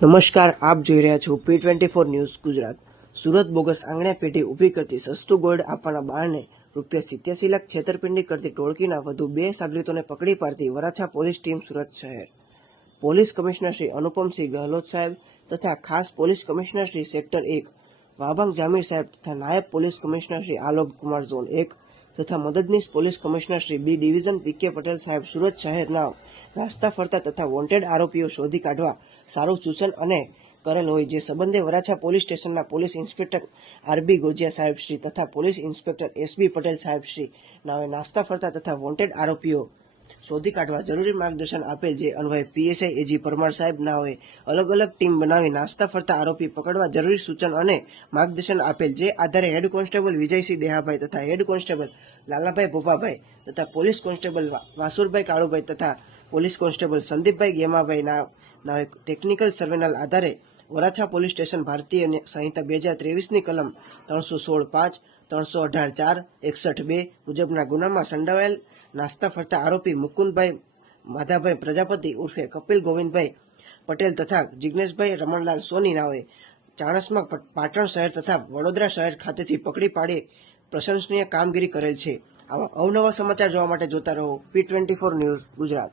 નમસ્કાર, આપ જોઈ રહ્યા છો P24 news Gujarat. Surat bogus આંગણે પેઢી ઊભી કરતી સસ્તું ગોલ્ડ આપવાના બહાને ₹87 લાખ છેતરપિંડી કરતી ટોળકીના વધુ 2 સાગરીતોને પકડી પાડતી વરાછા પોલીસ ટીમ સુરત શહેર। પોલીસ કમિશનર શ્રી અનુપમસિંહ ગહલોત સાહેબ તથા ખાસ police commissioner Shri sector 1 Wabang Jamir સાહેબ તથા નાયબ police commissioner Shri Alok Kumar zone 1 તથા મદદનીશ police commissioner Shri B division PK Patel સાહેબ સુરત શહેરના નાસ્તા ફરતા તથા વોન્ટેડ આરોપીઓ શોધી કાઢવા સારું સૂચન અને કરેલ હોય જે સંબંધે વરાછા પોલીસ સ્ટેશનના પોલીસ ઇન્સ્પેક્ટર આરબી ગોજિયા સાહેબ શ્રી તથા પોલીસ ઇન્સ્પેક્ટર એસબી પટેલ સાહેબ શ્રી નાવે નાસ્તા ફરતા તથા વોન્ટેડ આરોપીઓ શોધી કાઢવા જરૂરી માર્ગદર્શન આપેલ જે અન્વયે પીએસઆઈ એજી પરમાર સાહેબ નાવે અલગ અલગ ટીમ બનાવી નાસ્તા ફરતા આરોપી પકડવા જરૂરી સૂચન અને માર્ગદર્શન આપેલ જે આધારે હેડ કોન્સ્ટેબલ વિજયસિંહ દેહાભાઈ તથા હેડ કોન્સ્ટેબલ લાલાભાઈ ભોપાભાઈ તથા પોલીસ કોન્સ્ટેબલ વાસુરભાઈ કાળુભાઈ તથા પોલીસ કોન્સ્ટેબલ સંદીપભાઈ ગેમાભાઈ નાવે ટેકનિકલ સર્વેના આધારે વરાછા પોલીસ સ્ટેશન ભારતીય સંહિતા 2023ની કલમ 316(5) 318(4) 61(2) મુજબના ગુનામાં સંડોવાયેલ નાસ્તા ફરતા આરોપી મુકુંદભાઈ માધાભાઈ પ્રજાપતિ ઉર્ફે કપિલ ગોવિંદભાઈ પટેલ તથા જિગ્નેશભાઈ રમણલાલ સોની નાવે ચાણસ્મા પાટણ શહેર તથા વડોદરા શહેર ખાતેથી પકડી પાડી પ્રશંસનીય કામગીરી કરેલ છે। આવા અવનવા સમાચાર જોવા માટે જોતા રહો P24 ન્યૂઝ ગુજરાત।